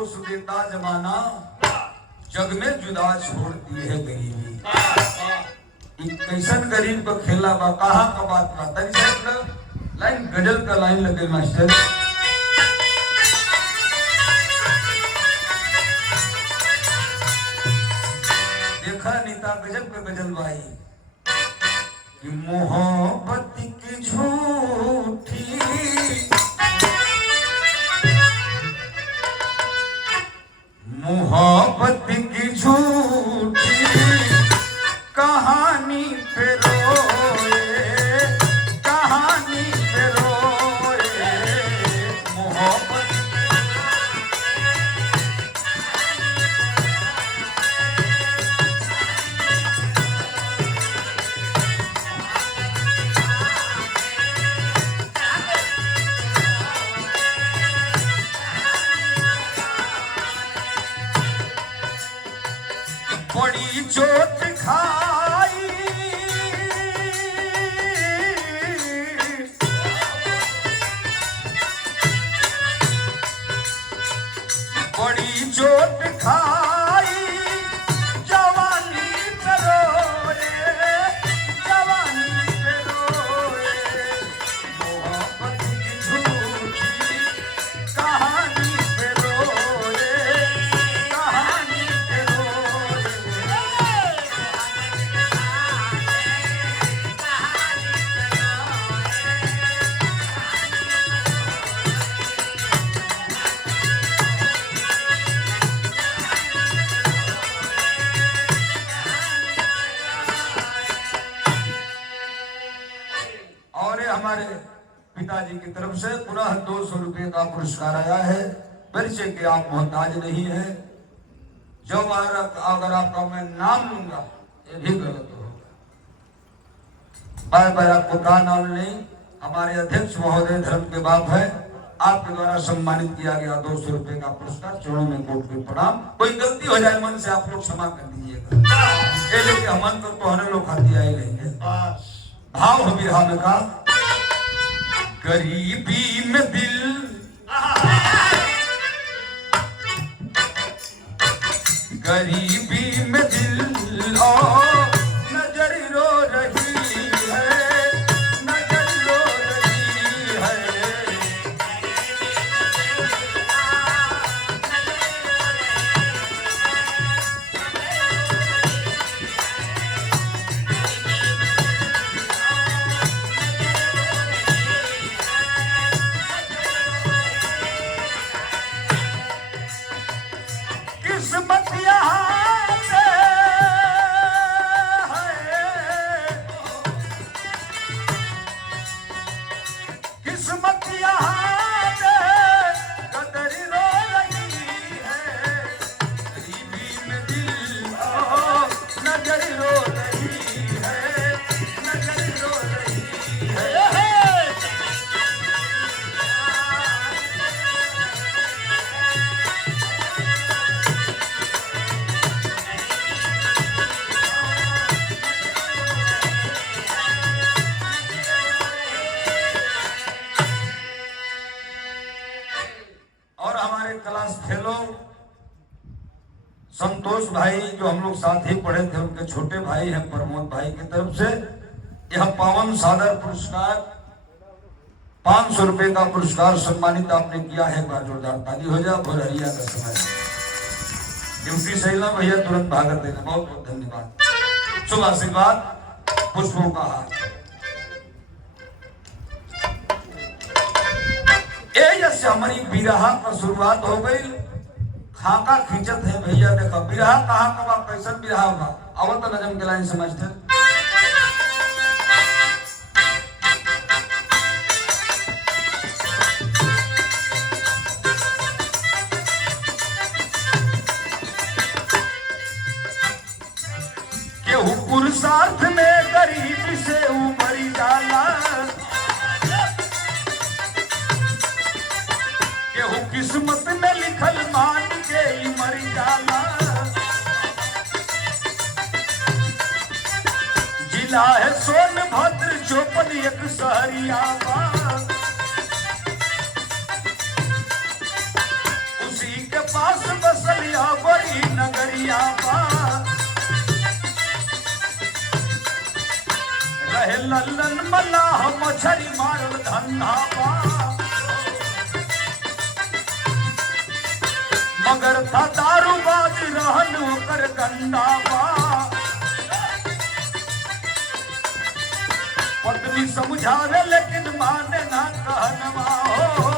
दोष देता जमाना, जग में जुदा छोड़ती है गरीबी। कैसन गरीब का खेला बा, कहा का बात बा। तरी लाइन गजल का लाइन लगे मास्टर। देखा नीता गजब का गजल भाई कि मोहब्बत की झूठी मोहब्बत की झूठी कहानी पे रोए, कहानी पे रोए मोहब्बत। बड़ी चोट खाई बड़ी चोट खाई जवानी पे रोए, जवानी पे रोए मोहब्बत की झूठी कहानी पे रोए, कहानी पे रोए। और हमारे पिताजी की तरफ से पुनः 200 रुपए का पुरस्कार आया है। परिचय के आप मोहताज नहीं है। जो अगर आपका मैं नाम लूंगा ये भी गलत होगा। बार बार आपको कहा नाम नहीं, हमारे अध्यक्ष महोदय धर्म के बाप है, आपके द्वारा सम्मानित किया गया 200 रुपए का पुरस्कार। चरणों में कोट के प्रणाम। कोई गलती हो जाए मन से आप लोग क्षमा कर दीजिएगा। ये लेके हमन तो हर लोग खाती आए रहेंगे। भाव हो बिरहा में का गरीबी में दिल, गरीबी में दिल और नजर रो रही है, नजर रो रही है। किस्मत यहाँ पे है, किस्मत यहाँ पे कदर रो रही है। गरीबी में दिल नजर रो रही है, नजर रो रही है। और हमारे क्लास फेलो संतोष भाई जो हम लोग साथ ही पढ़े थे, उनके छोटे भाई हैं प्रमोद भाई की तरफ से यह पावन सादर पुरस्कार 500 रुपए का पुरस्कार सम्मानित आपने किया है। एक बार जोरदार ताली हो जाए। भोरहरिया का समय ड्यूटी सही ना भैया, तुरंत भागत देना। बहुत बहुत धन्यवाद। शुभ आशीर्वाद पुष्पों का हाथ। जैसे हमारी बिरहा पर शुरुआत हो गई, खाका खींचत है भैया। देखो बिरहा कहाँ कब आप कैसा बिरहा होगा, आवत तो नजम के लाइन समझते। केहू पुरुषार्थ में गरीबी से उभरी जाला, किस्मत में लिखल मान के ही मर जाला। जिला है सोनभद्र चौपन एक सहरिया बा, उसी के पास मछरिया पा रहे लल्लन मल्लाह मछरी मारल धंधा पा मगर था दारूबाज रहन ओकर गंदा बा पत्नी समझावे लेकिन माने ना कहनवा हो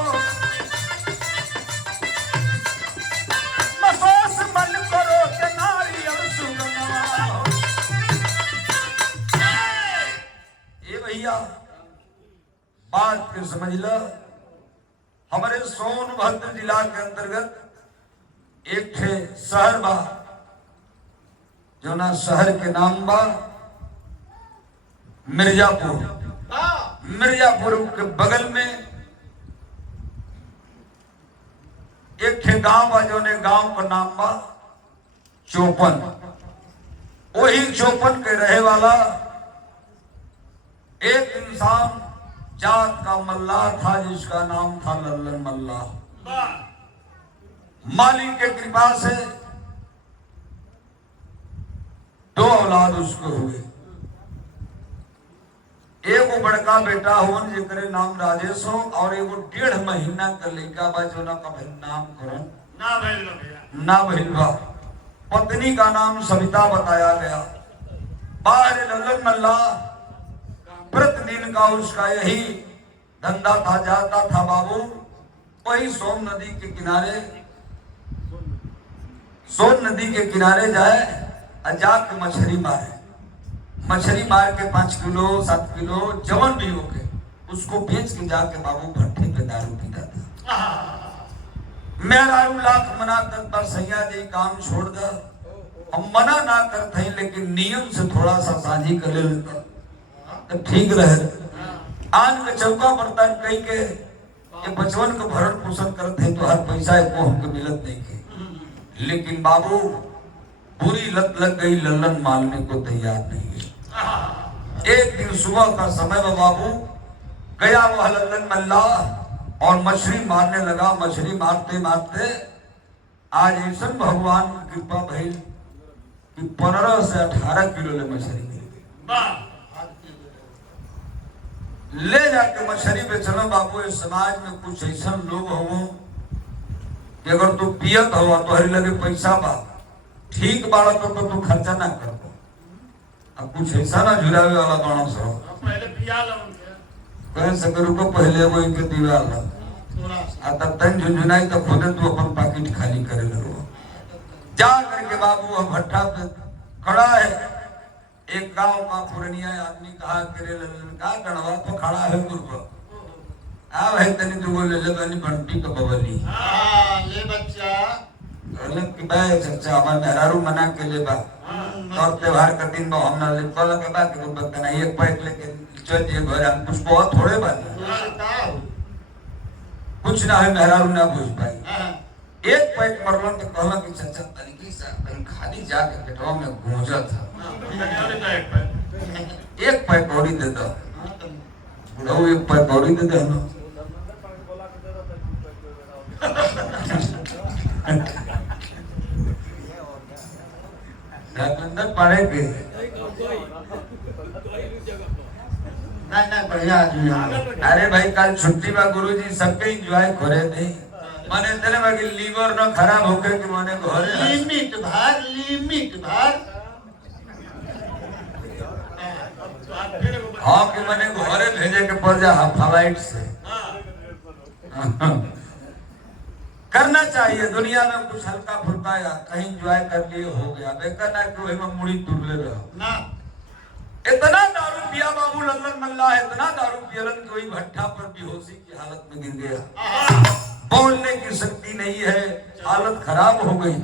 मसोस मन करो के नारी और सुगनवा हो। ये भैया बात के समझ लो। हमारे सोनभद्र जिला के अंतर्गत एक थे शहर बा जो ना शहर के नाम बा मिर्जापुर। मिर्जापुर के बगल में एक थे गांव बा जो ने गांव का नाम बा चौपन। वही चौपन के रहे वाला एक इंसान जात का मल्लाह था जिसका नाम था लल्लन मल्लाह। मालिक के कृपा से 2 औलाद उसको हुए। एगो बड़का बेटा हुन जेकरे नाम राजेश हो और एगो 1.5 महीना का लड़का बा जो ना कभी नामकरण ना भइल बा। पत्नी का नाम सविता बताया गया। बाहर लल्लन मल्लाह प्रतिदिन का उसका यही धंधा था, जाता था बाबू वही सोन नदी के किनारे जाए और जाके मछली मारे। मछली मार के 5 किलो 7 किलो जवन भी हो के उसको बेच के जाके बाबू भट्टे पे दारू पीता था। मेहरारू लाख मना करता सैया जी काम छोड़ दे। हम मना ना करते लेकिन नियम से थोड़ा सा साझी कर लेता तो ठीक रहे। आन के चौका बर्तन कही के ये बचवन के भरण पोषण करते तो हर पैसा को हमको मिलत नहीं के। लेकिन बाबू बुरी लत लग गई, लल्लन मानने को तैयार नहीं है। एक दिन सुबह का समय में बाबू गया वह लल्लन मल्लाह और मछली मारने लगा। मछली मारते मारते आज ऐसा भगवान की कृपा भइल कि 15 से 18 किलो ले मछली मिल गई। ले जाके मछली बेचना बाबू। इस समाज में कुछ ऐसा लोग हो कि अगर तू पियत हो तो हरी लगे पैसा बा ठीक बाड़ा तो तू खर्चा ना कर। अब कुछ ऐसा ना झुरावे वाला बाणा सो पहले पिया ला कहे सकर को पहले वो इनके दिवा ला आ तब तक झुनझुनाई तो खुद तू अपन पाकिट खाली करे लगो। जा करके बाबू हम भट्टा पे खड़ा है। एक गांव का पुरनिया आदमी कहा करे लल्लन का गणवा तो खड़ा है गुरु आ भाई तनी दुगो ले ले बनी बंटी का बबली ले बच्चा लल्लन की बाय चाचा हमार मेहरारू मना के ले बा और त्योहार का दिन हम ना ले कल के बाद को बतना एक पैक लेके चल जे घर हम कुछ बहुत थोड़े बात कुछ ना है मेहरारू ना बुझ पाई। एक पैक मरलन तो कहला कि चाचा तरीके से कहीं खाली जाके पेटवा में गूंजा था एक पैक और दे दो बुढ़ऊ एक पैक और दे दे ना अंदर पड़े के ना बढ़िया आदमी। अरे भाई कल छुट्टी में गुरुजी सबके एंजॉय करे थे माने तेरे बाकी लीवर ना खराब होके कि माने घरे लिमिट भार हाँ कि मैंने घरे भेजे के पड़ जा फ्लाइट से करना चाहिए। दुनिया में कुछ हल्का फुल्का या कहीं एंजॉय कर लिए हो गया बेकार ना कि वही में मुड़ी तुरले रहो ना। इतना दारू पिया बाबू लल्लन मल्लाह इतना दारू पियलन कि वही भट्टा पर बेहोशी की हालत में गिर गया। बोलने की शक्ति नहीं है, हालत खराब हो गई।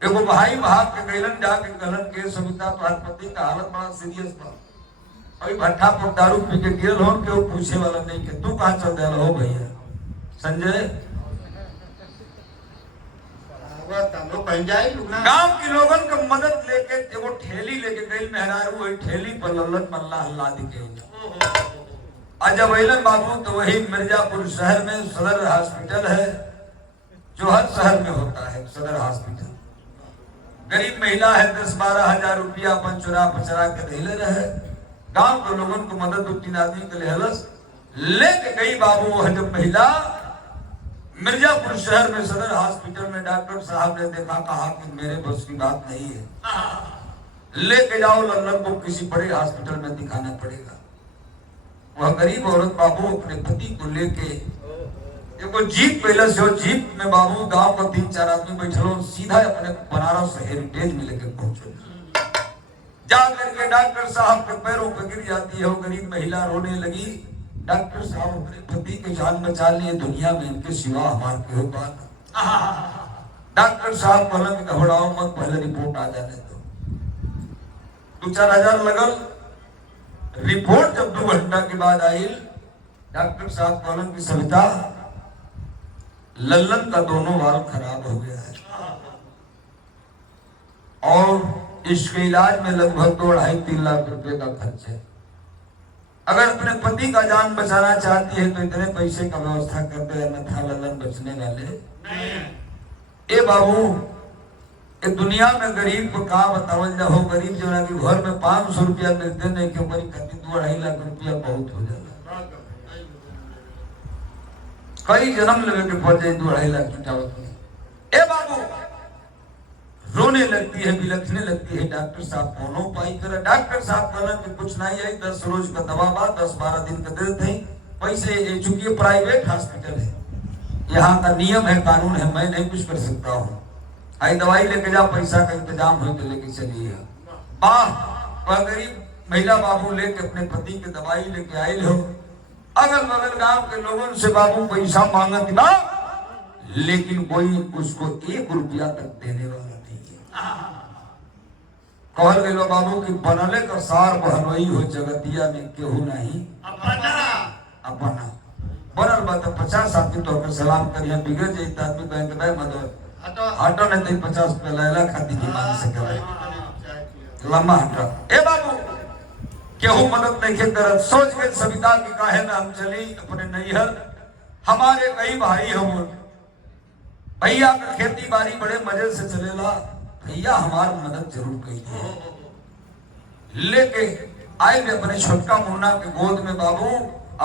एगो भाई भाग के गैलन जाके कहलन के सविता तो पति का हालत बड़ा सीरियस था। वही भट्टा पर दारू पी के गिरल हो के वो पूछे वाला नहीं के तू कहाँ चल दिया हो भैया संजय। गांव के लोगन का मदद लेके एगो ठेली लेके गई मेहरारू वही ठेली पर लल्लन मल्लाह हल्ला दिखे। जब अलन बाबू तो वही मिर्जापुर शहर में सदर हॉस्पिटल है जो हर शहर में होता है सदर हॉस्पिटल। गरीब महिला है, 10-12 हजार रुपया अपन चुरा पचरा के धैले रहे, गांव के लोगों को मदद 2-3 आदमी के लिहलस लेके गई बाबू। वह जब महिला मिर्जापुर शहर में सदर हॉस्पिटल में डॉक्टर साहब ने देखा, कहा कि मेरे बस की बात नहीं है, लेके जाओ लल्लन को किसी बड़े हॉस्पिटल में दिखाना पड़ेगा। वह गरीब औरत बाबू अपने पति को लेके देखो जीप पहले से, जीप में बाबू गांव को 3-4 आदमी बैठे सीधा अपने बनारस हेरिटेज में लेकर पहुंचे। जाकर के डॉक्टर साहब के पैरों पर गिर जाती है। वो गरीब महिला रोने लगी, डॉक्टर साहब अपने पति की जान बचा लिए, दुनिया में इनके सिवा हमारे के होगा। डॉक्टर साहब बोला कि घबराओ मत, पहले रिपोर्ट आ जाने दो। 2-4 हजार लगल। रिपोर्ट जब 2 घंटा के बाद आई, डॉक्टर साहब बोला कि सविता, लल्लन का दोनों वाल खराब हो गया है और इसके इलाज में लगभग 2-2.5-3 लाख रुपए का खर्च है। अगर अपने पति का जान बचाना चाहती है तो इतने पैसे का व्यवस्था कर दे, अन्यथा लल्लन बचने वाले ए बाबू। ये दुनिया में गरीब को कहा बतावल जाओ, गरीब जो है कि घर में 500 रुपया मिलते नहीं कि हमारी कति 2-2.5 लाख रुपया बहुत हो जाता। कई जन्म लेवे के पड़ जाए 2-2.5 लाख जुटावत। ए बाबू रोने लगती है, बिलखने लगती है। डॉक्टर साहब कोनो उपाय करे। डॉक्टर साहब कहला कि कुछ नहीं है, 10 रोज का दवा बा, 10-12 दिन का दे देते पैसे। चूंकि प्राइवेट हॉस्पिटल है, यहाँ का नियम है, कानून है, मैं नहीं कुछ कर सकता हूँ। आई दवाई लेके जाओ, पैसा का इंतजाम हो तो लेके चलिए। वाह, वह गरीब महिला बाबू लेके अपने पति की दवाई लेके आये हो। अगल बगल गांव के लोगों से बाबू पैसा मांगत ना, लेकिन कोई उसको 1 रुपया तक देने वाला नहीं है। कहल गए बाबू की बनले का सार बहनोई हो, जगतिया में केहू नहीं अपना बनल बा। तो 50 आदमी तो सलाम करिए, बिगड़ जाए आदमी बैंक में मदद हटो नहीं तो 50 रुपया लैला खाती की मान सके लम्बा हटा। ए बाबू केहू मदद नहीं के तरह सोच के सविता की काहे ना हम चली अपने नैहर। हमारे कई भाई हम, भैया का खेती बाड़ी बड़े मजे से चलेला, भैया हमार मदद जरूर करिए। लेके आए भी अपने छोटका मुन्ना के गोद में बाबू।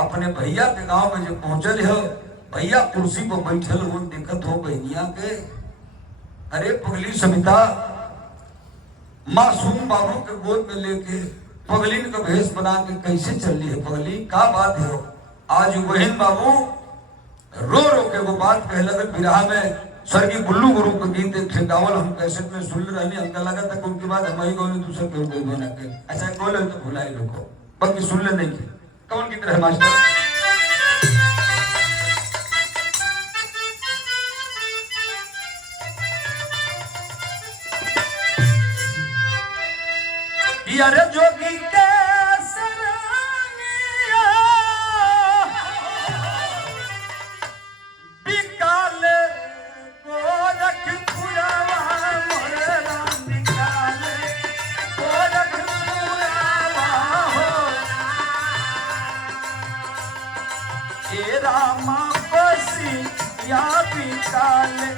अपने भैया के गांव में जो पहुंचल हो, भैया कुर्सी पर बैठल हो, दिक्कत हो बहनिया के। अरे पगली सविता मासूम बाबू के गोद में लेके पगलीन का भेष बना के कैसे चल रही है पगली, का बात है। आज बहन बाबू रो रो के वो बात कह लगे। विराह में स्वर्गीय बुल्लू गुरु को गीत थे गावल, हम कैसेट में सुन रहे, हमका लगा था कि उनके बाद हमारी गौली दूसरे केहू कोई बना के अच्छा बोले तो भुलाए लोग, बाकी सुन ले नहीं थे। कौन गीत रहे मास्टर? अरे जोगी के सरनिया बिकाले गोरखपुरा मोरे राम बिकाले गोरखपुरा हो। ए रामा बसी या बिकाले,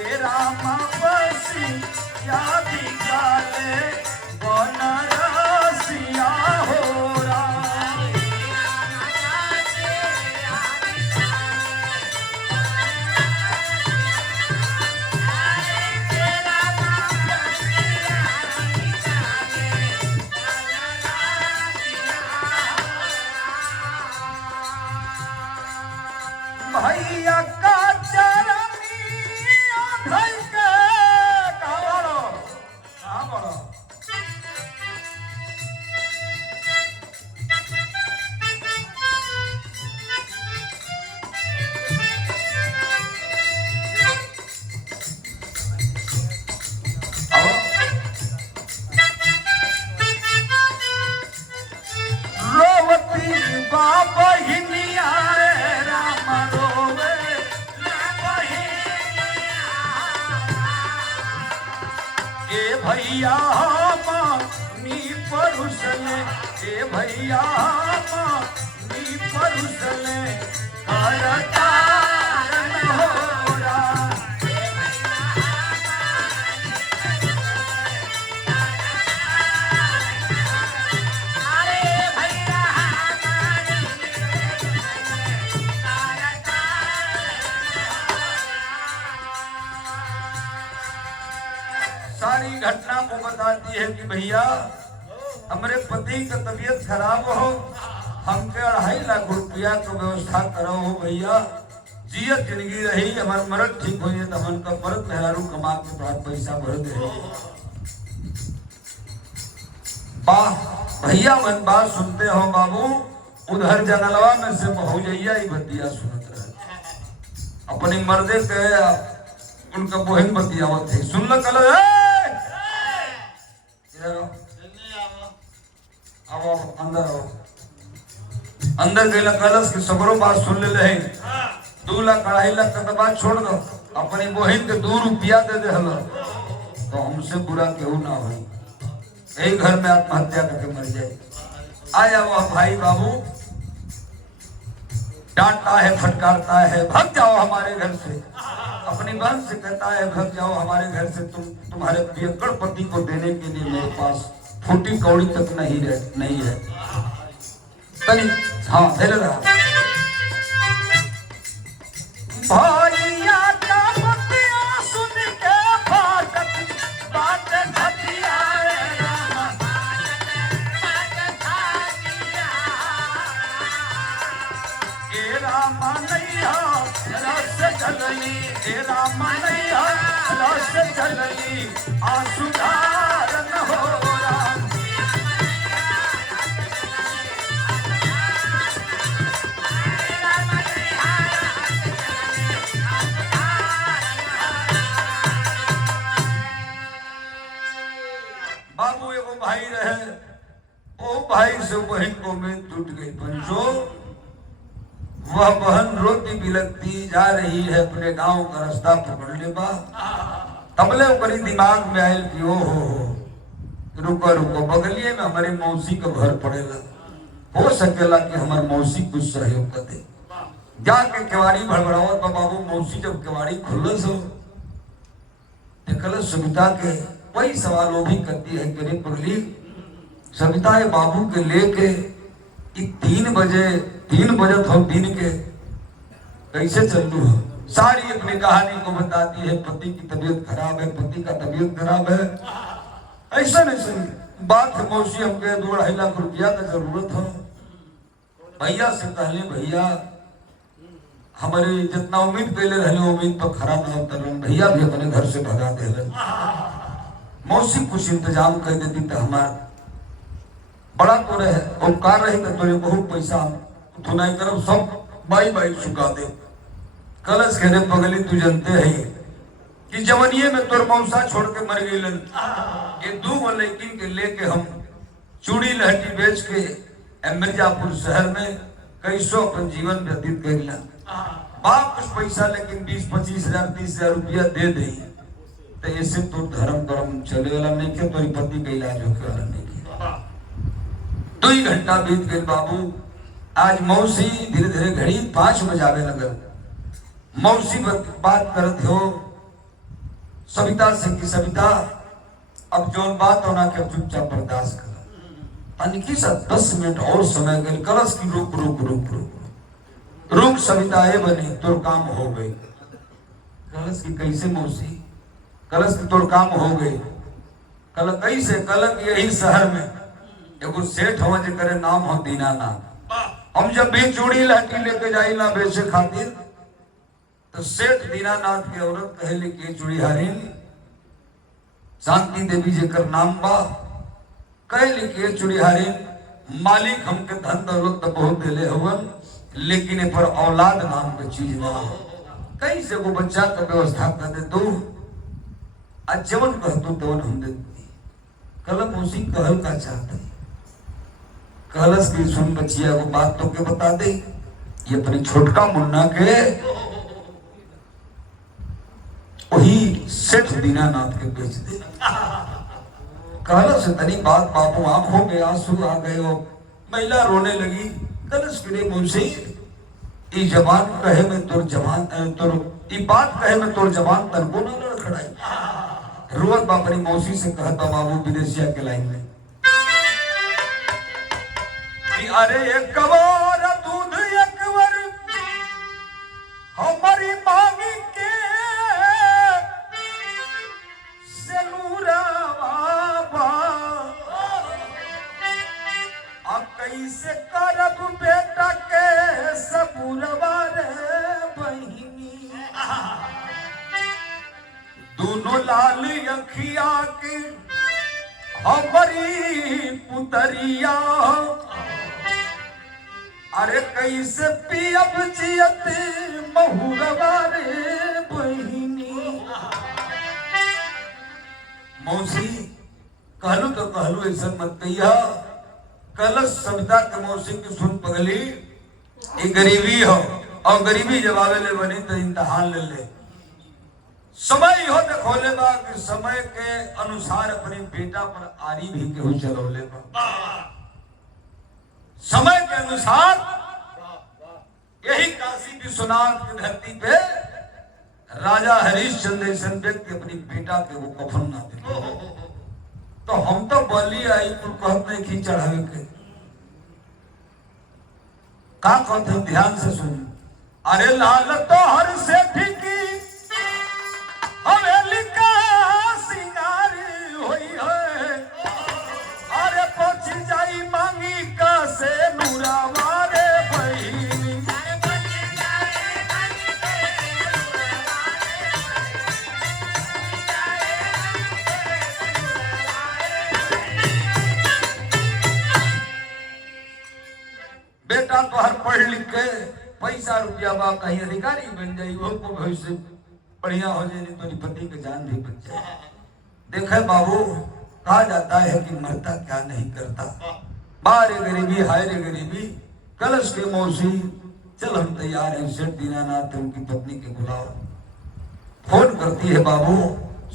ए रामा बसी या बिकाले बनरसिया हो राम। भैया का चरनिया धइ के कहाँ बड़ो भैया नी परुषले, ए भैया नी परुषले करतारन हो रहा। बहना को बताती है कि भैया हमारे पति का तबीयत खराब हो, हमके 2.5 लाख रुपया की व्यवस्था करो हो भैया, जियत जिंदगी रही हमार मरद ठीक हो जाए तो हमन का मरद मेहरारू कमा के बाद पैसा भर दे। भैया मन बात सुनते हो बाबू, उधर जंगलवा में से बहुजैया ही बतिया सुनत रहे, अपनी मर्दे के उनका बहन बतियावत थे। सुन ल कल आओ अंदर आओ, अंदर गए कलश की सगरो बात सुन ले रहे, 2 लाख 2.5 लाख का बात छोड़ दो, अपनी बहन के 2 रुपया दे दे हलो तो हमसे बुरा क्यों ना हो, यही घर में आत्महत्या करके मर जाए। आया वह भाई बाबू डांटता है, फटकारता है, भाग जाओ हमारे घर से, अपनी बहन से कहता है भाग जाओ हमारे घर से, तुम्हारे पियक्कड़ पति को देने के लिए मेरे पास फूटी कौड़ी तक नहीं है। हाँ धैर्य रहा। भैया का बतिया सुन के फाटक बात घटिया रामा नैया रस जलनी, रामा नैया रस जलनी आसुधार न हो राम। बाबू एगो भाई रहे, वो भाई से बहन को में टूट गई पंचो, वह बहन रोती बिलकती जा रही है अपने गांव का रास्ता पकड़ ले बा, तबले ओकरी दिमाग में आयल कि ओ हो रुको रुको, बगलिए में हमारे मौसी का घर पड़ेला, हो सकेला कि हमारे मौसी कुछ सहयोग कर दे। जाके केवाड़ी भड़बड़ावत बाबू, मौसी जब केवाड़ी खुलस हो देखल सविता के वही सवाल वो भी करती है कि रे पगली सविता बाबू के लेके 3 बजे तो दिन के कैसे चलू हो, सारी अपनी कहानी को बताती है। पति की तबीयत खराब है, पति का तबीयत खराब है, ऐसा नहीं बात है मौसी हमके 2-2.5 लाख रुपया का जरूरत हो। भैया से कहले भैया हमारे जितना उम्मीद पहले रहे उम्मीद पर खरा न उतर, भैया भी अपने घर से भगा दे। मौसी कुछ इंतजाम कर देती तो हमार बड़ा तो रहे उपकार रही तो तोरे बहुत पैसा तू नहीं करब, सब बाई चुका दे। कलश खेरे पगली तू जानते है कि जवनिये में तोर मौसा छोड़ के मर गई, ये 2 लड़की के लेके हम चूड़ी लहटी बेच के मिर्जापुर शहर में कैसो अपन जीवन व्यतीत कर बाप कुछ पैसा लेकिन 20-25 हजार 30 हजार रुपया दे दे तो ऐसे तो धर्म कर्म चले वाला नहीं के, तोरी पति का इलाज होके वाला नहीं के। 2 घंटा बीत गए बाबू, आज मौसी धीरे धीरे घड़ी 5 बजावे लगल। मौसी बात करत हो सविता से कि सविता अब जो बात होना के चुपचाप बर्दाश्त कर, तनिकी सा 10 मिनट और समय गए। कलश की रुक रुक रुक रुक रुक सविता ये बनी तोर काम हो गई। कलश की कैसे मौसी, कलश की तोर काम हो गई। कल कैसे, कल यही शहर में एगो सेठ हो जेकर नाम हो दीनानाथ, हम जब भी चूड़ी लाठी लेके जाई ना बेचे खातिर तो सेठ दीनानाथ की औरत कहले कि चूड़ी हारिन शांति देवी जेकर नाम बा, कहले कि चूड़ी हारिन मालिक हमके धन दौलत तो बहुत दिले हवन लेकिन पर औलाद नाम की चीज ना, कैसे वो बच्चा का व्यवस्था कर दे तू, अजवन कहतू तवन हम दे। कलम उसी कहल का चाहते कलश की सुन बचिया को बात तो के बता दे, ये अपने छोटका मुन्ना के वही सेठ दीनानाथ के बेच दे। कलश से तनी बात बापू आंखों में आंसू आ गए, वो महिला रोने लगी। कलश के मुझसे ये जबान कहे में तोर जबान तोर ये बात कहे में तोर जबान तनको न लड़खड़ाई। रोज बापरी मौसी से कहता बाबू विदेशिया के लाइन में कि अरे एक कवार दूध एक वर हमारी मांगी के सेनुरावा दोनों लाल अखिया के हमारी पुतरिया अरे कैसे पियब जियत महुरवा रे बहिनी। मौसी कहलू तो कहलू ऐसा मत कहिया, कलश सविता के मौसी की सुन पगली, ये गरीबी हो और गरीबी जब आवे ले बनी तो इम्तहान ले ले। समय हो तो खोले बा कि समय के अनुसार अपने बेटा पर आरी भी केहू चलौले बा। समय के अनुसार यही काशी विश्वनाथ की धरती पे राजा हरिश्चंद्र ऐसा व्यक्ति अपनी बेटा के वो कफन ना दे, तो हम तो बली आई तो कहते हैं कि चढ़ावे के का कहते हैं, ध्यान से सुन। अरे लाल तो हर से ठीकी हवेली का सिंगार होई है, अरे पहुंच जाई मांगी का से नूरावा रे बहिनी। बेटा तो हर पढ़ लिख के पैसा रुपया बा कहीं अधिकारी बन जाई, वो को भविष्य बढ़िया हो जाए, तो पति के जान भी बच जाए। देखे बाबू, कहा जाता है कि मरता क्या नहीं करता। बारे गरीबी हाय रे गरीबी। कलश के मौसी चल हम तैयार हैं, सेठ दीनानाथ उनकी पत्नी के बुलाओ। फोन करती है बाबू,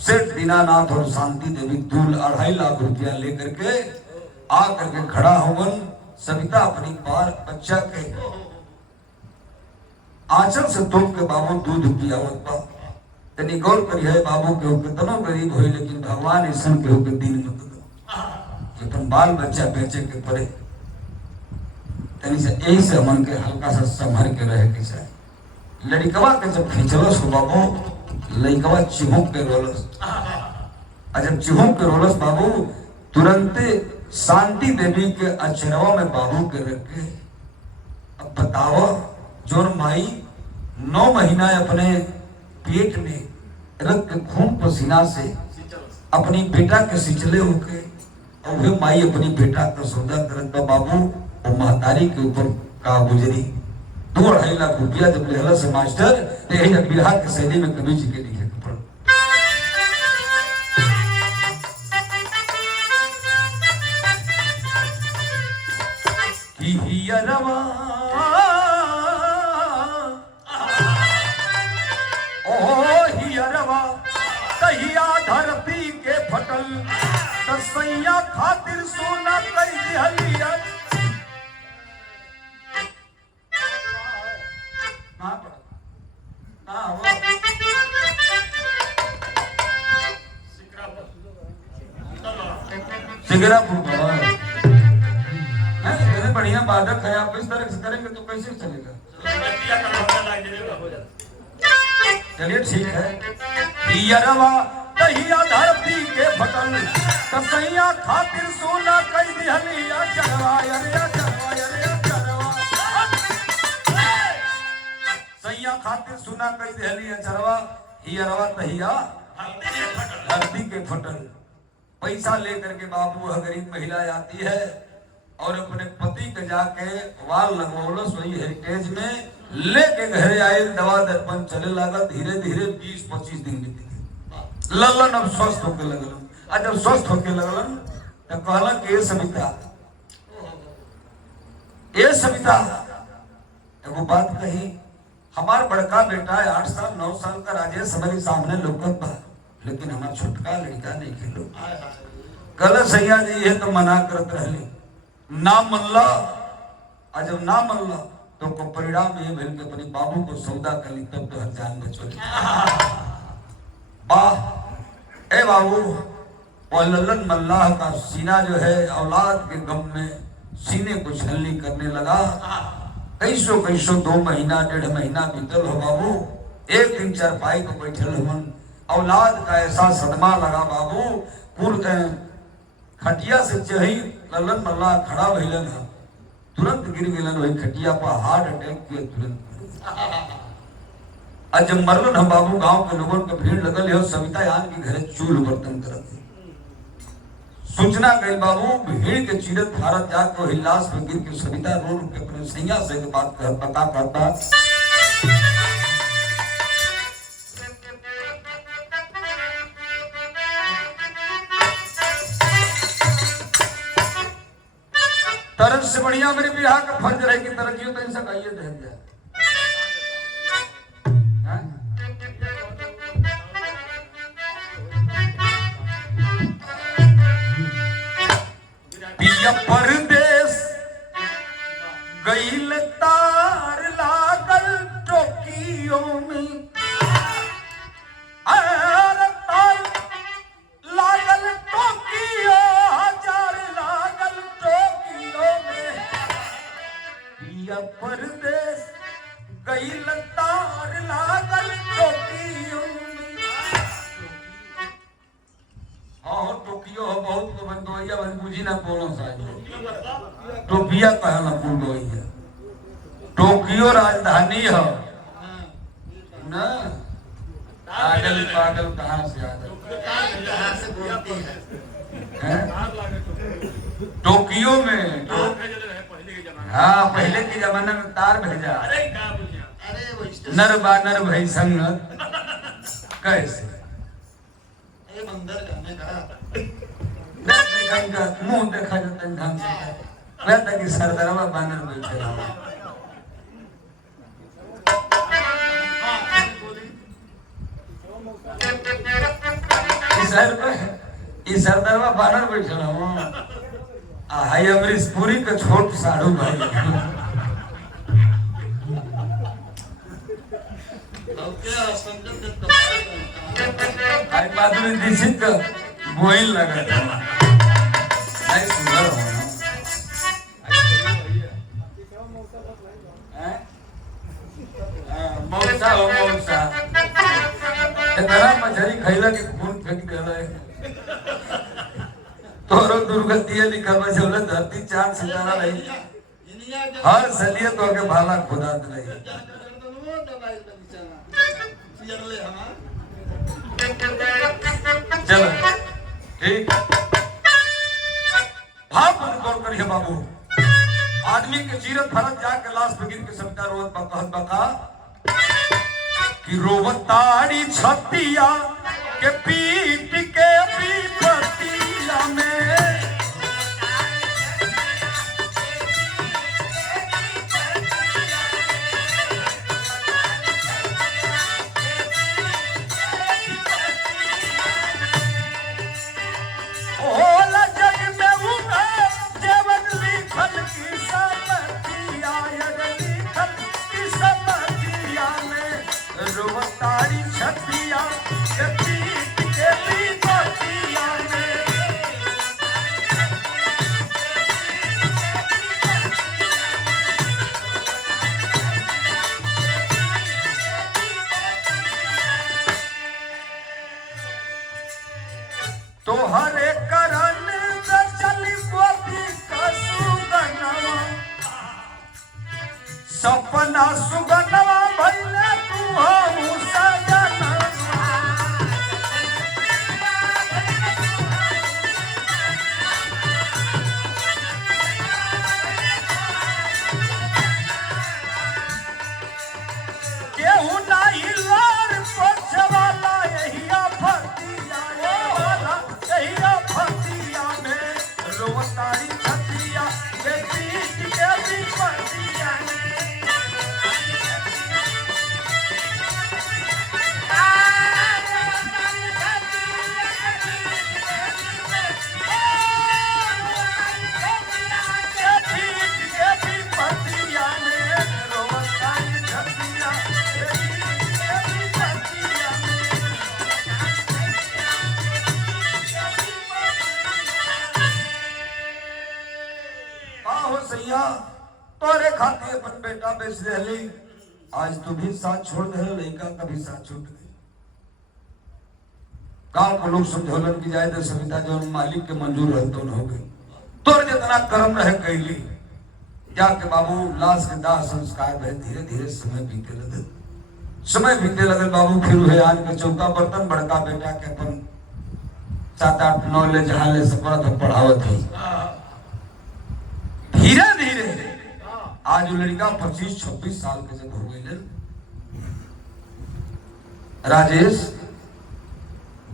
सेठ दीनानाथ और शांति देवी दूल 2.5 लाख रुपया लेकर के आ करके खड़ा होवन। सविता अपनी बार बच्चा के आंचल से तोप के बाबू दूध पियावत बा। तनी गौर करिए बाबू के कितनो गरीब होई, लेकिन भगवान ऐसा के होके दिन मत दो कि बाल बच्चा बेचे के पड़े। तनी से यही से मन के हल्का सा संभर के रहे के चाहे। लड़कवा के जब खींचलस हो बाबू, लड़कवा चिहुक के रोलस। जब चिहुक के रोलस बाबू, तुरंत शांति देवी के अचरवा में बाबू के रख के, अब बताओ जोन माई 9 महीना अपने पेट में रख के खून पसीना से अपनी बेटा के सिंचले होके, और वे माई अपनी बेटा का सौदा करत बाबू, वो महतारी के ऊपर का गुजरी। 2.5 लाख रुपया जब लेहला से मास्टर, यही बिरहा के शैली में कवि जी के लिखे हियरवा ओ हियरवा कहिया धरती के फटल, तसैया खातिर सोना कर दिहलिया। सिगरापुर बढ़िया बाधक है, आप इस तरह से करेंगे तो कैसे चलेगा। चलिए ठीक है। हियरवा कहिया धरती के फटल, तसैया खातिर सोना कई दिहलिया चरवा अरे चरवा अरे चरवा। सैया खातिर सोना कई दिहलिया चरवा। हियरवा तहिया धरती के फटल। पैसा लेकर के बाबू गरीब महिला आती है और अपने पति के जाके वाल लगवौलस, वही हेरिटेज में लेके घरे आए। दवा दर्पण चले लगा, धीरे धीरे 20-25 दिन बीत गए। ललन अब स्वस्थ होके लगलन। जब स्वस्थ होके लगलन तो कहलन कि ये सविता एगो बात कही, हमार बड़का बेटा 8 साल 9 साल का राजेश हमारे सामने लोकत बा, लेकिन हमारा छोटका लड़का नहीं खेलो। कल सैया जी ये तो मना करत रहले, ना मनला। जब ना मनला तो को परिणाम ये भेल के अपने बाबू को सौदा कर ली, तब तो हर जान बचो। वाह ए बाबू, वो लल्लन मल्लाह का सीना जो है औलाद के गम में सीने को छलनी करने लगा। कैसो 2 महीना 1.5 महीना बीतल हो बाबू। एक दिन चारपाई को बैठल हमन, औलाद का ऐसा सदमा लगा बाबू, पूर्ण खटिया से चही लल्लन मल्लाह खड़ा भइलन, तुरंत गिर गेलन वही खटिया पर, हार्ट अटैक के तुरंत। आज जब मरलन हम बाबू गांव के लोगों के भीड़ लगल है, सविता यान की घरे चूल बर्तन करत सूचना गई बाबू भीड़ के चीरत भारत जाके वही लाश में गिर के सविता रो रो के अपने सैया से बात करता तरस से बढ़िया मेरे बिहार का फर्ज रहे कि तरक्की तो इनसे कहिए दे दिया पिया परदेश गईल तार लागल टोकियो में तार लागल टोकियो हजार लागल टोकियो में पिया परदेश गईल तार लागल टोकियो में। हाँ टोकियो हो बहुत को बंदोइया बन बुझी ना बोलो साहब टोकिया कहना बुंदोइया टोकियो राजधानी है ना पागल पागल कहाँ से आ टोकियो में हाँ पहले के जमाने में तार भेजा नर बानर भाई संगत कैसे मुंह देखा जाता है ढंग से कहता कि सरदारवा बानर बैठे इस सरदारवा बानर बैठे हाई अमरीश पुरी का छोट साड़ू भाई माधुरी दीक्षित का बोइल लगा नहीं सुंदर मौसा हो मौसा इतना मछली खैला के खून फेंक देला तोरो दुर्गति लिखा बचल धरती चांद सितारा रही हर सलिए तो के भाला खुदा रही चलो ठीक भाव पर गौर करिए बाबू आदमी के चीरत भरत जाके लाश पे गिर के सविता रोवत कहत बका कि रोवताड़ी छतिया के पीट के पीपतिया में तो हरे करन चली गोदी का सुगनवा सपना सुगनवा भइले तू हो सजना केहू नाही लार पछवाला यही फतिया रोवतारी छतिया के पीट के पतिया तोरे खातिर अपन बेटा बेच दे आज तू भी साथ छोड़ दे लड़का का भी साथ छूट गई गांव के लोग समझौलन की जाए तो सविता जो मालिक के मंजूर रहते तो हो गई तोर जितना कर्म रहे कैली जाके बाबू लाश के दाह संस्कार में धीरे धीरे समय बीते लगे समय बीते लगल बाबू फिर हुए आन के चौका बर्तन बड़का बेटा के अपन 7, 8, 9 ले जहां ले सपड़ा तो पढ़ावत है। धीरे धीरे आज वो लड़का 25-26 साल के जब हो गए राजेश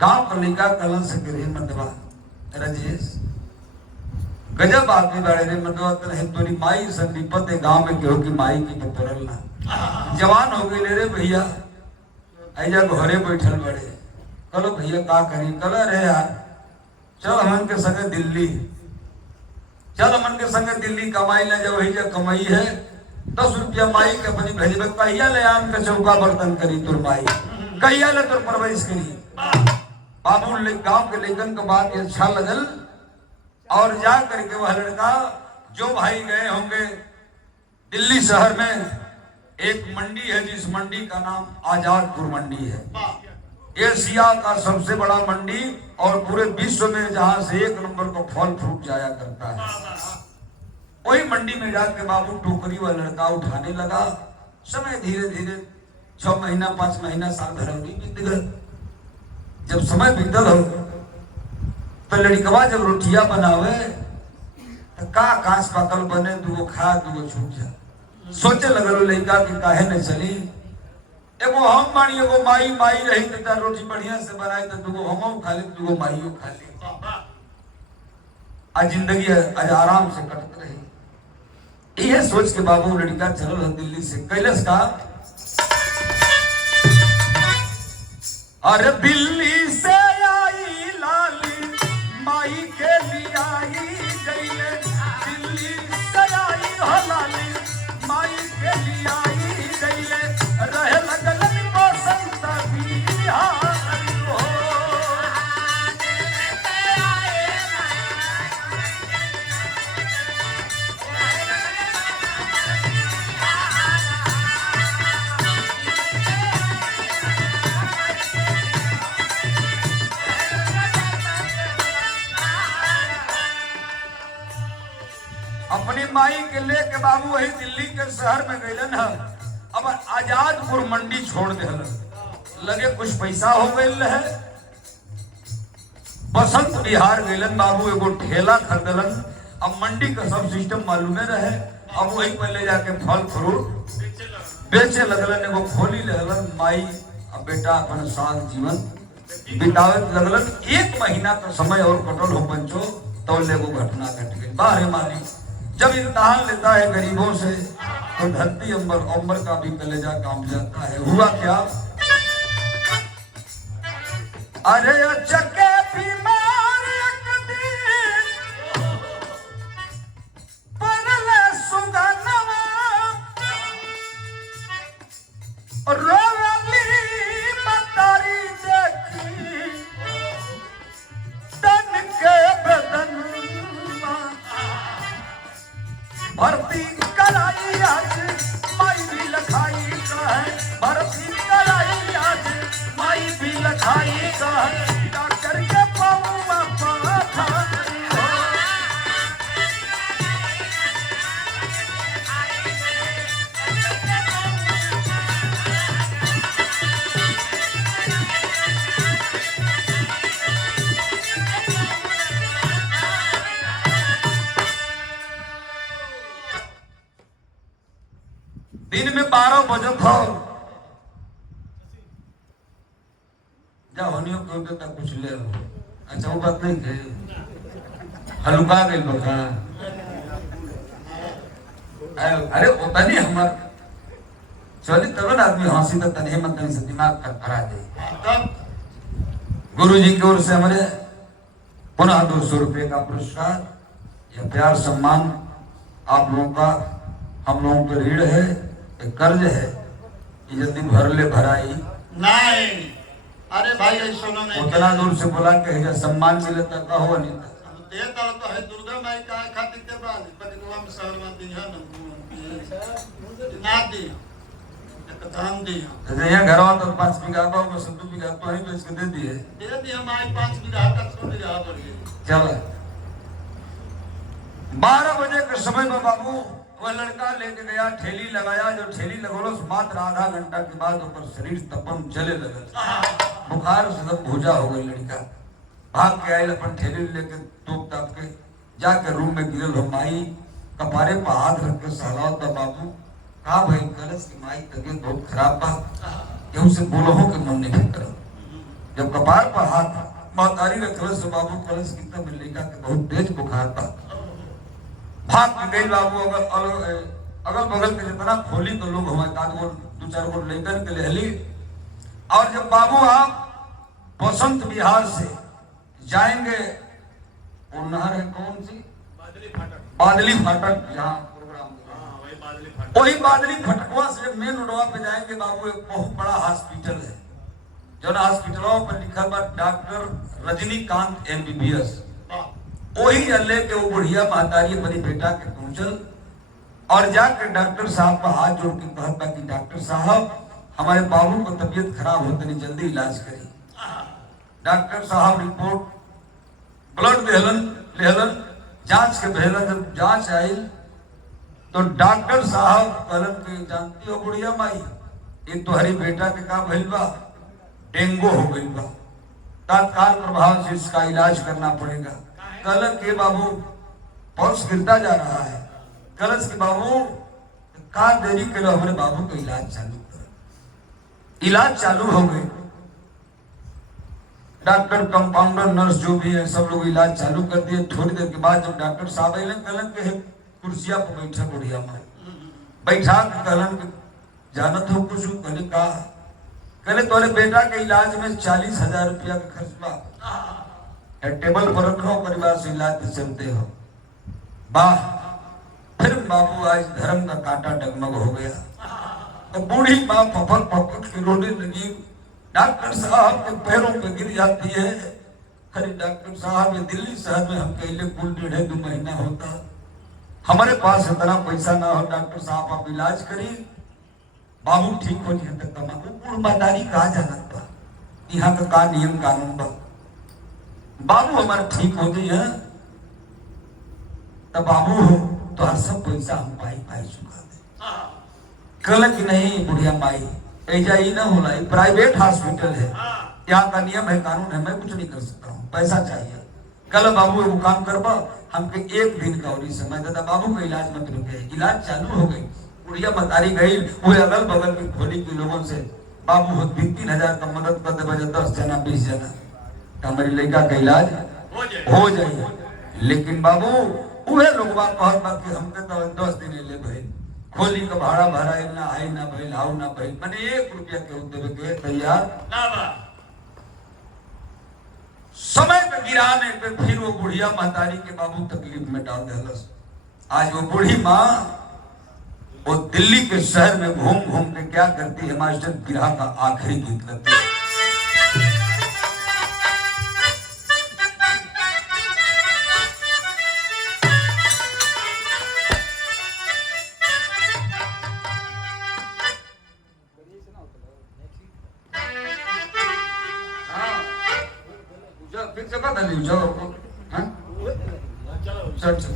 गांव का लड़का कलन से करे मतवा राजेश गजब आदमी बाड़े रे मतवा तने तोरी माई संदीपत गांव में केहू की माई की पतरल ना जवान हो गई रे भैया ऐजा घरे बैठल बड़े कलो भैया का करी कल रे यार चल हमन के संगे दिल्ली चल हमन के संगे दिल्ली कमाई ले जब वही जब कमाई है 10 रुपया माई के अपनी भेजबे कहिया ले आन के चौका बर्तन करी तुर माई कहिया ले तुर परवरिश करी। बाबू गांव के लेकिन के बात ये अच्छा लगल और जा करके वह लड़का जो भाई गए होंगे दिल्ली शहर में एक मंडी है जिस मंडी का नाम आजादपुर मंडी है। एशिया का सबसे बड़ा मंडी और पूरे विश्व में जहां से 1 नंबर का फल फ्रूट जाया करता है। वही मंडी में जाके बाबू टोकरी वाला लड़का उठाने लगा। समय धीरे धीरे 6 महीना 5 महीना साल भर बीत गए। जब समय बीतल हो तो लड़कवा जब रोटियां बनावे तो का कांच पाकल बने दूगो खा दूगो छूट जा सोचे लगल लड़का कि काहे न चली एगो हम बानी एगो माई माई रही तो रोटी बढ़िया से बनाई तो दूगो हमो खा ली दूगो माईओ खा ली आज जिंदगी आज आराम से कटत रही। यह सोच के बाबू लड़का चलल दिल्ली से कैलाश का अरे दिल्ली से आई लाली माई के लिए आई गईले दिल्ली से आई हो लाली माई के लिए आई गईले रहे लगल बसंत बिहार हो। अपनी माई के लेके बाबू वही दिल्ली के शहर में गईलन है। अब आजादपुर मंडी छोड़ दे लगे कुछ पैसा हो गई है। बसंत बिहार गईलन बाबू एगो ठेला खरीदलन। अब मंडी का सब सिस्टम मालूमे रहे। अब वही पर ले जाके फल फ्रूट बेचे लगलन। एगो खोली लगलन माई अब बेटा अपन साथ जीवन बितावे लगलन। 1 महीना का समय और कटल हो पंचो तो एगो घटना घट गई। बाहर मानी जब इम्तिहान लेता है गरीबों से तो धरती अंबर का भी कलेजा कांप जाता है। हुआ क्या अरे चके बीमार एक दिन परले सुगनवा रोवली मतारी देखी तन के बदन भर्ती कराई आज माई भी लखाई का है। भर्ती कराई आज माई भी लखाई का है। डॉक्टर के पौवा पाथाई हो। दिन में 12 बजे था जा होनियो क्यों तक कुछ ले लो। अच्छा वो बात नहीं थे हलुका गई बका अरे होता नहीं हमार चली तब आदमी हंसी तो तने मत से दिमाग कर करा दे। गुरु जी की ओर से हमारे पुनः 200 रुपये का पुरस्कार या प्यार सम्मान आप लोगों का हम लोगों पर ऋण है कर्ज है जल्दी भर ले भराई नहीं। अरे भाई सुनो नहीं उतना दूर से बोला के सम्मान मिले तक का हो नहीं देता तो है दुर्गा माई का खातिर के बाद पतिकुआ में शहर में दिया ना दिया हम दिया जैसे यहाँ घर तो 5 बीघा बा में 2 बीघा तो ही बेच के दे दिए हमारी 5 बीघा तक 100 बीघा बढ़ गई। चल 12 बजे के समय में बाबू वह लड़का लेके गया, ठेली लगाया। जो ठेली लगोलो मात्र आधा घंटा के बाद ऊपर शरीर तपन चले लगे, बुखार से सब भूजा हो गई। लड़का भाग के आयल, अपन ठेली लेके तोप ताप के जाके रूम में गिरल हो। माई कपारे पर हाथ रख के सहलाओ था, बाबू कहा भाई? कलश की माई तबीयत बहुत खराब बा, केहू से बोलहो के मन नहीं करो। जब कपार पर हाथ महतारी रखल से बाबू कलश की तब लड़का के बहुत तेज बुखार बा। भाग के गई बाबू अगल बगल के जितना खोली तो लोग हमारे दो चार गो लेकर के लेहली। और जब बाबू आप बसंत विहार से जाएंगे, वो नहर है कौन सी? बादली फाटक, जहाँ प्रोग्राम वही बादली फटकवा से जब मेन रोडवा पे जाएंगे बाबू, एक बहुत बड़ा हॉस्पिटल है। जो हॉस्पिटलों पर लिखा बा डॉक्टर रजनीकांत MBBS। वही अल्ले के वो बुढ़िया महतारी अपनी बेटा के पहुंचल और जाकर डॉक्टर साहब का हाथ जोड़ के कहता कि डॉक्टर साहब हमारे बाबू को तबीयत खराब होते नहीं, जल्दी इलाज करिए। डॉक्टर साहब रिपोर्ट ब्लड लेहलन जांच के भेलन। जब जांच आई तो डॉक्टर साहब कहलन कि जानती हो बुढ़िया माई, ये तुम्हारी बेटा के का भइल बा? डेंगू हो गई बा, तत्काल प्रभाव से इसका इलाज करना पड़ेगा। कलश के बाबू पल्स गिरता जा रहा है। कलश के बाबू का देरी के लिए हमारे बाबू का इलाज चालू कर। इलाज चालू हो गए, डॉक्टर कंपाउंडर नर्स जो भी है सब लोग इलाज चालू कर दिए। थोड़ी देर के बाद जब डॉक्टर साहब आए, कलन के कुर्सिया पर बैठा बुढ़िया माँ बैठा के कलन के जानत हो कुछ? कहले का? कहले तोरे बेटा के इलाज में 40,000 रुपया का खर्च बा, टेबल पर रखो, परिवार से इलाज चलते हो। वाह! फिर बाबू आज धर्म का कांटा डगमग हो गया। तो बूढ़ी माँ पपड़ पपड़ के रोने लगी, डॉक्टर साहब के पैरों पे गिर जाती है। अरे डॉक्टर साहब, ये दिल्ली शहर में हम कहले कुल 1.5-2 महीना होता, हमारे पास इतना पैसा ना हो। डॉक्टर साहब आप इलाज करिए, बाबू ठीक हो जाए। तमाकू महतारी कहा जानत बा, यहाँ का नियम कानून बा, बाबू हमारा ठीक हो गई है। तब बाबू हो तो हर सब पैसा हम पाई चुका दे। कल की नहीं बुढ़िया माई, ऐजा ही ना होला, प्राइवेट हॉस्पिटल है, यहाँ का नियम है, कानून है, मैं कुछ नहीं कर सकता हूँ, पैसा चाहिए। कल बाबू वो काम करबा, हमके 1 दिन का और समय दादा बाबू का इलाज मत रुके। इलाज चालू हो गई, बुढ़िया महतारी गई, वो अगल बगल की खोली के लोगों से बाबू हो 3-3 हजार का मदद कर दे, 10 जना 20 जना हमारी लड़का का इलाज हो जाए। लेकिन बाबू उहे लोग कहत कि हमके तो 10 दिन ले भाई, खोली का भाड़ा भराई ना, आई ना भाई, हाउ ना भाई, मैंने 1 रुपया के देवे के तैयार ना बा। समय पे गिराने पे फिर वो बुढ़िया महतारी के बाबू तकलीफ में डाल दिलस। आज वो बूढ़ी माँ वो दिल्ली के शहर में घूम घूम के क्या करती है? मास्टर गिरा का आखिरी गीत करती है। फिर से बता दी जाओ, हाँ चल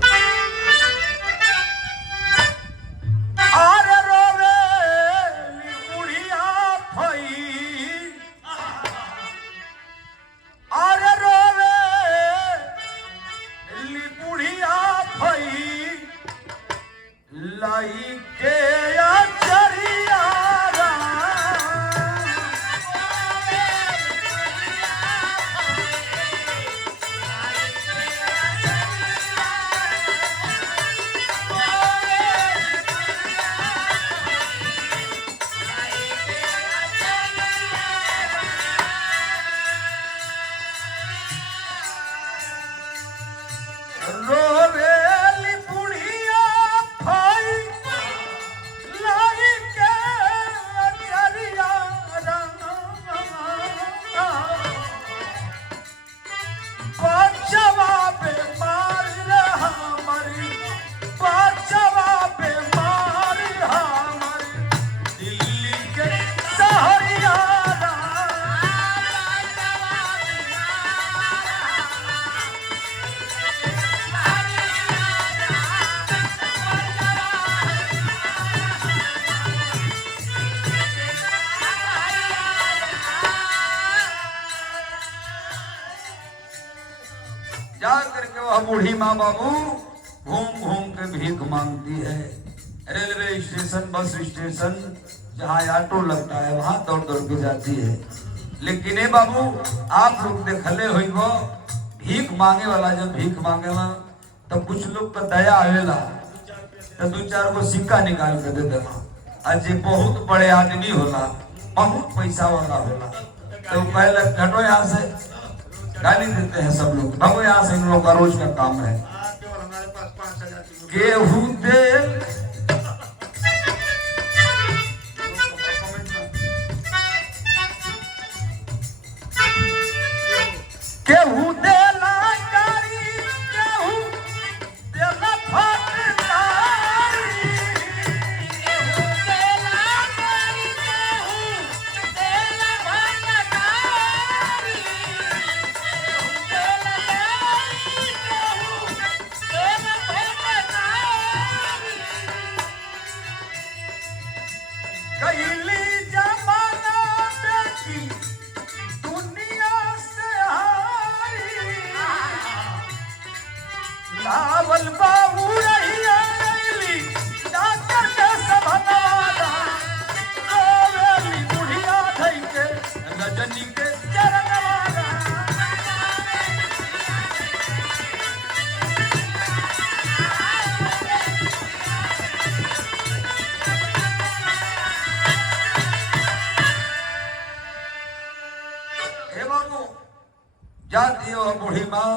बूढ़ी माँ बाबू घूम घूम के भीख मांगती है। रेलवे स्टेशन, बस स्टेशन, जहाँ ऑटो लगता है वहां दौड़ दौड़ के जाती है। लेकिन ए बाबू, आप लोग देखले हुई वो भीख मांगे वाला जब भीख मांगेला तो कुछ लोग का दया आवेला तो 2-4 गो सिक्का निकाल के दे देना। आज ये बहुत बड़े आदमी होला, बहुत पैसा वाला होला, तो पहले हटो यहाँ से, गाली देते हैं सब लोग, भागो यहाँ से, इन लोगों का रोज का काम है। केवल हमारे पास 5,000 गेहूं तेल गेहूं देला कारी, गेहूं देला फटकारी, गेहूं देला कारी, गेहूं देला फटकारी, गेहूं देला कारी, गेहूं देला फटकारी। कैली जमाना देखी दुनिया से लावल बाबू रहिया रैली डॉक्टर के सभनाला, रोवेली बुढ़िया धई के रजनी के चरणवाला। हे बाबू, जाती हो बूढ़ी माँ,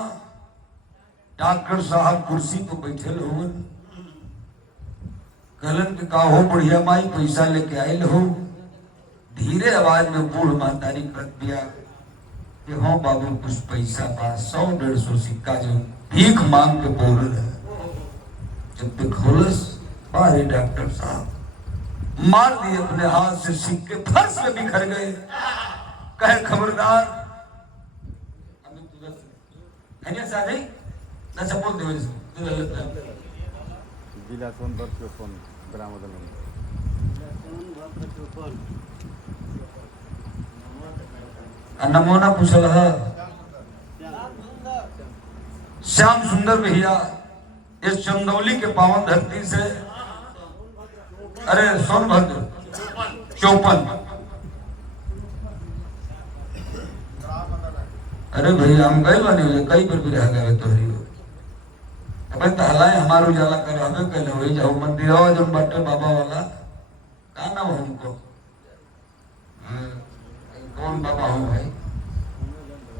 डॉक्टर साहब कुर्सी पर बैठे लोगन कहलन के का हो बढ़िया माई, पैसा लेके आयल हो। धीरे आवाज में बूढ़ मातारी कर दिया कि हाँ बाबू कुछ पैसा पास, 100-150 सिक्का जो भीख मांग के बोल रहे। जब तक खोलस बारे डॉक्टर साहब मार दिए अपने हाथ से, सिक्के फर्श में बिखर गए। कहे खबरदार, साहब ना सपोर्ट दे जिला सोनभद्र चौपन ग्राम नमूना पूछल है। श्याम सुंदर भैया इस चंदौली के पावन धरती से, अरे सोनभद्र 54, अरे भैया हम गए बने कई बार भी रह गए तोहरी अबे तहलाए हमारे उजाला कर हमें कहले हो जाओ मंदिर हो जो बटे बाबा वाला का नाम है उनको, कौन बाबा हो भाई,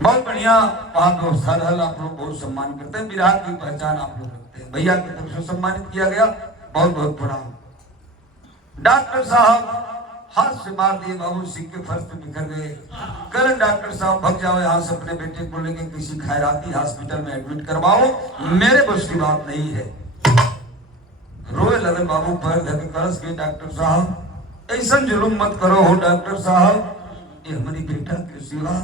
बहुत बढ़िया वहां व्यवस्था रहल। आप लोग बहुत सम्मान करते हैं, विराट की पहचान आप लोग रखते हैं। भैया की तरफ से सम्मानित किया गया, बहुत बहुत प्रणाम। डॉक्टर साहब हाथ से मार दिए बाबू, सिक्के फर्श पे बिखर गए। कल डॉक्टर साहब भग जाओ यहाँ से, अपने बेटे को लेके किसी खैराती हॉस्पिटल में एडमिट करवाओ, मेरे बस की बात नहीं है। रोए लगे बाबू, पैर धके कलश के डॉक्टर साहब ऐसा जुलुम मत करो हो डॉक्टर साहब, ये हमारी बेटा के सिवा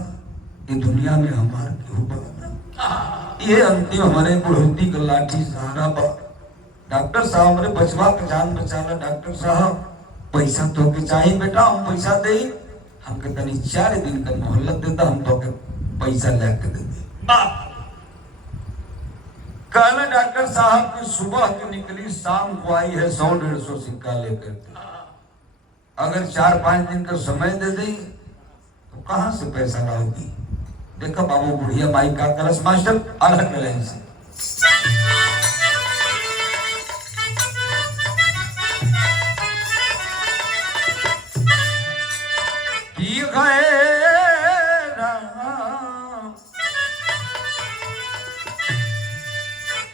ये दुनिया में हमारा क्यों बना, ये अंतिम हमारे बुढ़ौती का लाठी सहारा बा। डॉक्टर साहब हमारे बचवा का जान बचाना। डॉक्टर साहब पैसा तो के चाहिए बेटा, हम पैसा दे, हमके तनी 4 दिन का मोहलत देता, हम तो के पैसा लेके दे दे। कहना डॉक्टर साहब की सुबह की निकली, शाम को आई है 100-150 सिक्का लेकर। अगर 4-5 दिन का समय दे दी तो कहां से पैसा लाओगी। देखा बाबू बुढ़िया माई का कलश मास्टर अलग लाइन से